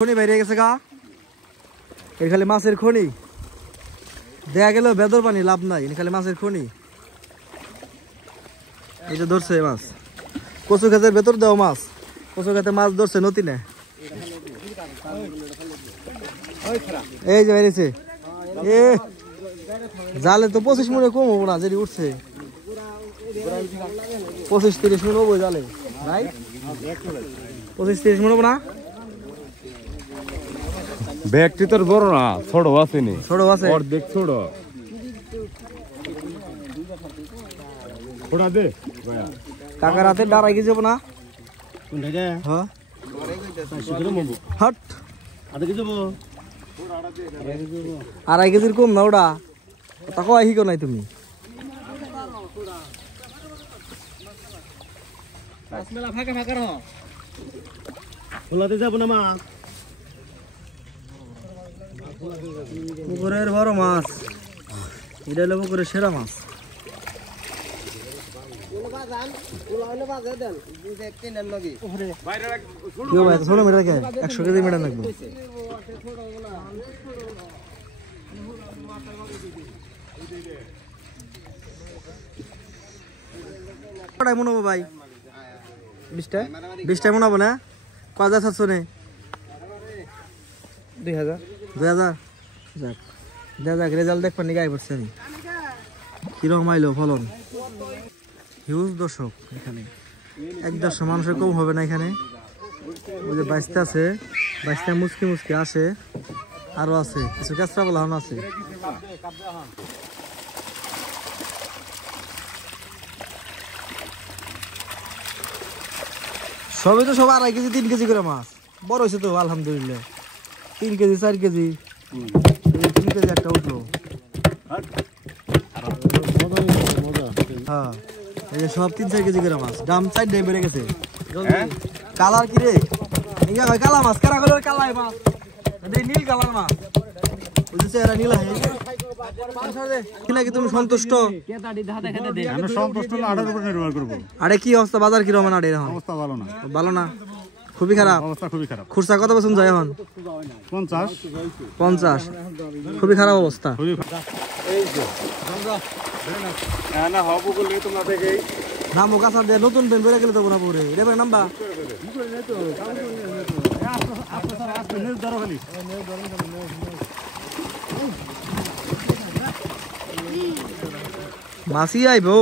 খনি বাইরে গেছে গা এর খালি মাছের খনি দেখা গেল বেদর পানি লাভ নাই খালি মাছের খনি। এই যে ধরছে মাছ কচু ক্ষেতের ভেতর দেও মাছ কচু ক্ষেতে মাছ ধরছে নদী নে এই যে বেরিয়েছে এ জালে তো 25 মনে কম হবো না যদি উঠছে 25-30 মনে হবো জালে ভাই 25-30 মনে হবো না। ব্যাগটি তোর বড় না ছোট আছে নি ছোট আছে অর্ধেক ছোট ছোড়া দে কাকার হাতে দাঁড়াই গেছে না হ্যাঁ হট আড়াই কেজির কম না ওটা তাকেও আহিকো নাই তুমি যাব না মা পুকুরের বড় মাছ এটা হলো পুকুরের সেরা মাছ। ষোলো মিটার 100 কেজি মিটার লাগবে মনে হবো ভাই 20টা মনে হবো না কয় হাজার 700 নে 2000 যাক যাক রেজাল্ট দেখবেন নি গায়ে পড়ছে আমি কিরকম আইলো ফলন হিউজ দর্শক এখানে 1-150 মানুষের কম হবে না এখানে। ওই যে বাইসতে আছে বাইসতে মুসকি মুসকি আসে আরো আছে কিছু কাঁচরা বলা হন আছে সবই তো সব 2.5 কেজি 3 কেজি করে মাছ বড় হয়েছে তো আলহামদুলিল্লাহ 3 কেজি 4 কেজি 3 কেজি একটা উঠলো হ্যাঁ এই যে সব 3-4 কেজি করে মাছ দাম 4 টাকা বেড়ে গেছে কালার কি রে ইয়া ভাই কালা মাছ কারা কালার কালাই মাছ এই নীল কালার মাছ বুঝছো এরা নীল আছে কিনা কি তুমি সন্তুষ্ট আমি সন্তুষ্ট না 18 উপর নির্ভর করব। আরে কি অবস্থা বাজার কি রকম আড়ে এখন অবস্থা ভালো না ভালো না খুবই খারাপ অবস্থা খুবই খারাপ খুরসা কত বছর যায় এখন 50 খুবই খারাপ অবস্থা এই যে না হবো বলে তোমরা থেকে নাম ওকাসার দে নতুন পেন বেরে গেলে তো না পরে রে ভাই নাম্বা মাসি আইবো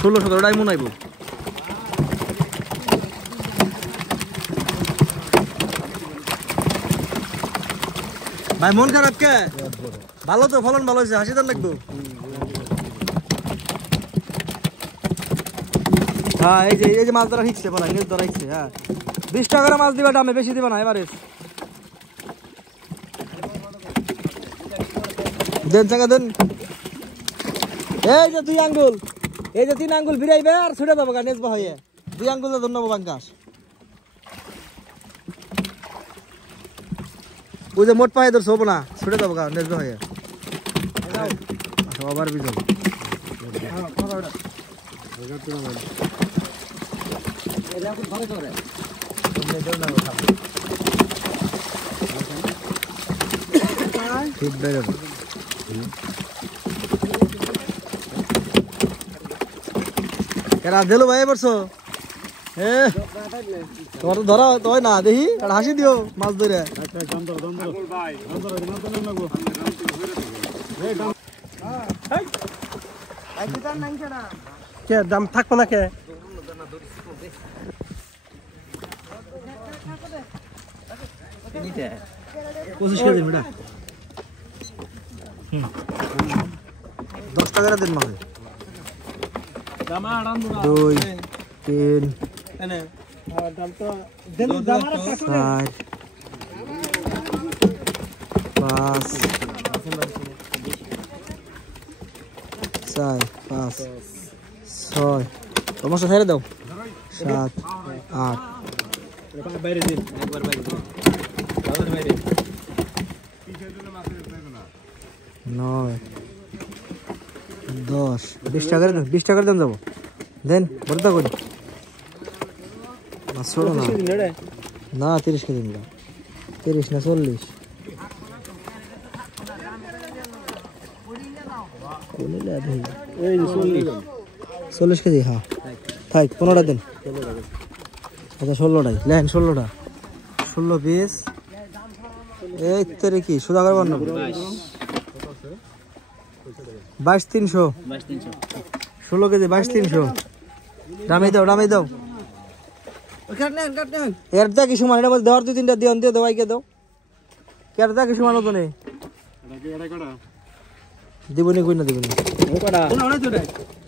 16-17 ডাইমন আইবো ভাই মন খারাপ কে ভালো তো ফলন ভালো হয়েছে হাসি দান লাগতো হ্যাঁ এই যে মাছ ধরা শিখছে বলা নিজ ধরা শিখছে হ্যাঁ 20 টাকা করে মাছ দিবা দামে বেশি দিবা না এবারে দেন চাকা দেন এই যে 2 আঙ্গুল এই যে 3 আঙ্গুল ফিরাইবে আর ছুটে দেবো গা নেজবা হয়ে 2 আঙ্গুল দিয়ে ধন্যবাদ বাঙ্কাস ওই যে মোট পায়ে ধরছো না ছুটে দেবো গা নেজবা হয়ে আবার বিজল ঠিক বেড়ে দিলো ভাই পড়ছো তোমার তো ধরা তো না দেখি হাসি দিও মাছ ধরে দাম থাকবো না কে 25 কেজি মিটা 10 টাকা দেন মাঝে 2 3 4 5 6 তোমার সাথে দাও 7 8 বাইরে দিন একবার বাইরে দিন বাইরে 9 10 20 টাকা দেন যাবো দেন বড়টা করি মাছ ছোড়ো না 30 কেজি নিলাম 30 না 40 কোনলে ভাই এই 40 কেজি হ্যাঁ থাক 15টা দেন আচ্ছা 16টাই লেন 16টা 16 পিস এই তেরে কি সুদা করব না 22 300 16 কেজি 22 300 দামে দাও এর দা কি সমান এটা দেওয়ার 2-3টা দিও দিয়ে দাও আইকে দাও কের দা কি সমান হতো নে দিবনি কই না দিবনি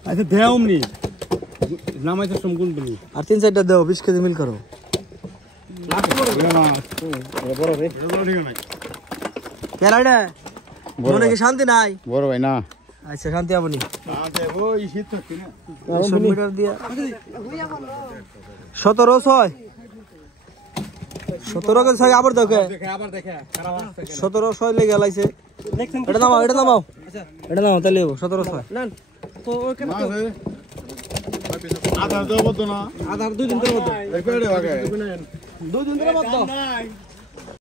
আচ্ছা দেওমনি নামাইতে সমগুণ তুমি আর 3-4টা দাও 20 কেজি মিল করো বড় রে কেরাড়া মনে কি শান্তি নাই বড় ভাই না আচ্ছা শান্তি আপনি ওই শীত থাকতে না 100 মিটার দিয়া 17 কে 6 আবার দেখে আবার দেখে 17 6 লেগে লাইছে এটা নামাও তাহলে 17 6 নেন তো ওকে আধার দেবো তো না আধার 2 দিন ধরে মতো একবারে আগে 2 দিন ধরে মতো